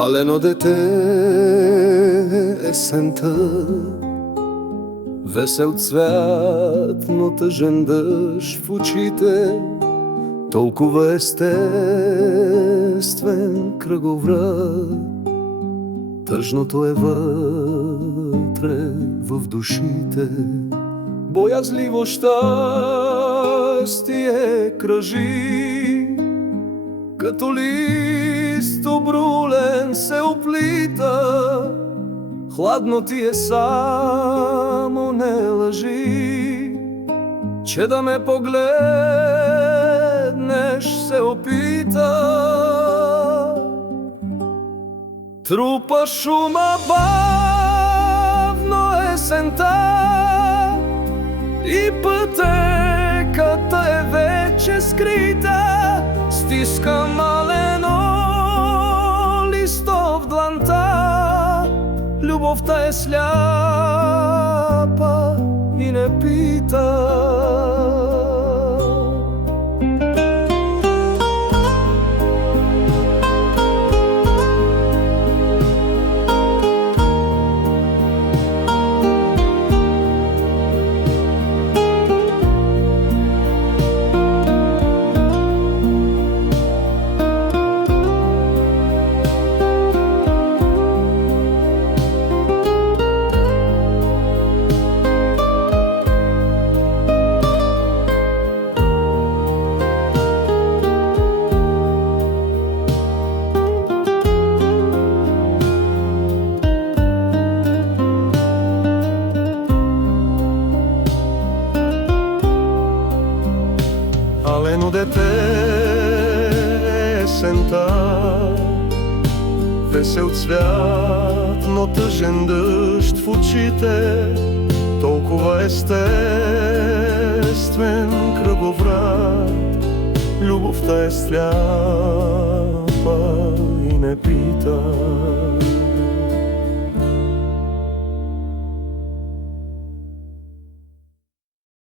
Алено дете есента, весел цвят, но тъжен дъжд в очите, толкова естествен кръговрат. Тъжното е вътре в душите, боязливо щастие кръжи, като лист обрулен се оплита. Хладно ти е, само не лъжи, че да ме погледнеш се опита. Трупа шума бавно есента и пътеката е вече скрита. Стиска малено листо в дланта, любовта е сляпа и не пита. Алено дете есента, весел цвят, но тъжен дъжд в очите, толкова естествен кръговрат. Любовта е сляпа и не пита.